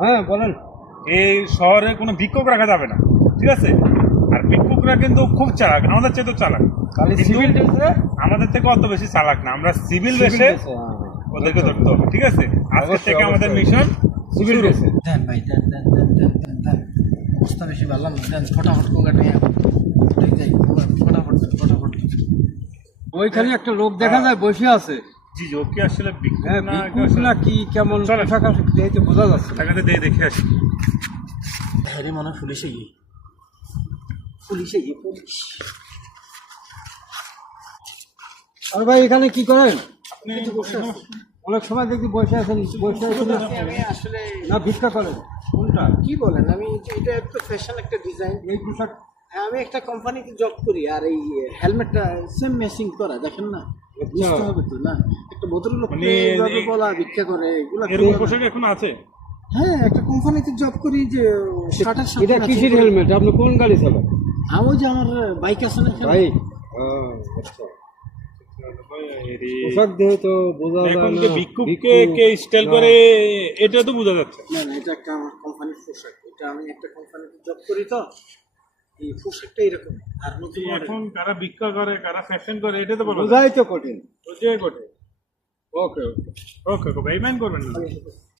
হ্যাঁ বলেন। এই শহরে কোনো ভিক্ষুক রাখা যাবে না, ঠিক আছে? আর ভিক্ষুকরা কিন্তু খুব চালাক, আমাদের চেয়ে তো চালাক। খালি সিভিল ড্রেসে আমাদের থেকে অত বেশি চালাক না, আমরা সিভিল বেশে ওদেরকে ধরতে হবে, ঠিক আছে? আজকে থেকে আমাদের মিশন সিভিল ড্রেসে। দেন ভাই, দেন দেন দেন দেন দেন দেন অবস্থা বেশি ভালো না, দেন ফটাফট কোঙ্গা নিয়ে যাই, ফটাফট দেন, ফটাফট। ওইখানে একটা লোক দেখা যায় বসে আছে। জি জি, ওকে আসলে ভিক্ষুক হ্যাঁ না ভিক্ষুক না কি কেমন চলেন। পোশাক আশাক দেখে বোঝা যাচ্ছে। টাকাতে দিয়ে দেখে আসি। হ্যাঁ রে, মনে হয় পুলিশে গিয়ে, পুলিশে গিয়ে, পুলিশ। আর ভাই এখানে কি করেন? আপনি অনেক সময় দেখি বসে আছেন, বসে আছেন না? আমি আসলে না ভিক্ষা করেন? কোনটা কি বলেন, আমি এটা একটা ফ্যাশন, একটা ডিজাইন। এই পোশাক? আমি একটা কোম্পানিতে জব করি, আর এই হেলমেটটা সেম ম্যাচিং করা, দেখেন না, বুঝতে হবে তো না? একটা ভদ্রলোক মানে এইভাবে বলা ভিক্ষা করে, এগুলা এরকম করে পোশাক না। এখন আছে? হ্যাঁ, একটা কোম্পানিতে জব করি, যে শার্টের সাথে এটা matching কিসের করে। হেলমেট? আপনি কোন গাড়ি চালান? আমি ওই যে আমার বাইক আছে না এখানে। ভাই আচ্ছা, পোশাক দেখে তো বোঝা যায় এখন না তো ভিক্ষুককে ভিক্ষুক কে স্টাইল না। করে এটা তো বোঝা যাচ্ছে। না না, এটা একটা আমার কোম্পানির পোশাক, এটা আমি একটা কোম্পানিতে জব করি, তো এই পোশাকটা এরকম। আর নতুন model। এখন কারা ভিক্ষা করে কারা ফ্যাশন করে এটা তো বলো। বোঝাই তো কঠিন। বুঝে কোটে। ওকে ওকে ওকে, বেইমান করবেন না।